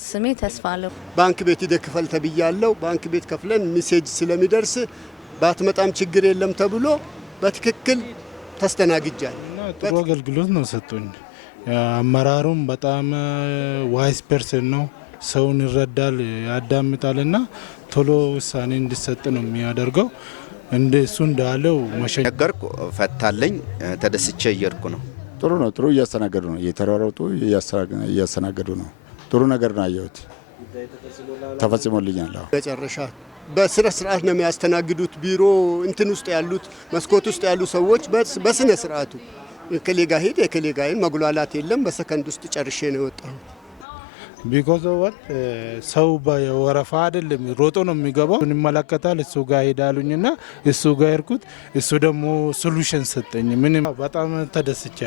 ስሜ ተስፋለው ባንክ ቤት ይደክፈል ተብያለው። ባንክ ቤት ከፍለን ሜሴጅ ስለሚደርስ ባትመጣም ችግር የለም ተብሎ በትክክል ተስተናግጃል። ጥሩ አገልግሎት ነው ሰጡኝ። አመራሩም በጣም ዋይስ ፐርሰን ነው። ሰውን ይረዳል፣ ያዳምጣልና ቶሎ ውሳኔ እንዲሰጥ ነው የሚያደርገው። እንደሱ እንዳለው ነገርኩ ፈታለኝ ተደስቼ እየርኩ ነው። ጥሩ ነው። ጥሩ እያስተናገዱ ነው። እየተራራጡ እያስተናገዱ ነው። ጥሩ ነገር ነው ያየሁት። ተፈጽሞልኛል። መጨረሻ በስነ ስርዓት ነው የሚያስተናግዱት። ቢሮ እንትን ውስጥ ያሉት መስኮት ውስጥ ያሉ ሰዎች በስነ ስርዓቱ ከሌጋ ሄድ የከሌጋ መጉላላት የለም። በሰከንድ ውስጥ ጨርሼ ነው የወጣሁት። ቢኮዝ ወጥ ሰው በወረፋ አይደለም ሮጦ ነው የሚገባው። እንመለከታል እሱ ጋር ሄዳሉኝና እሱ ጋር ሄድኩት። እሱ ደግሞ ሶሉሽን ሰጠኝ። ምን በጣም ተደስቻለሁ።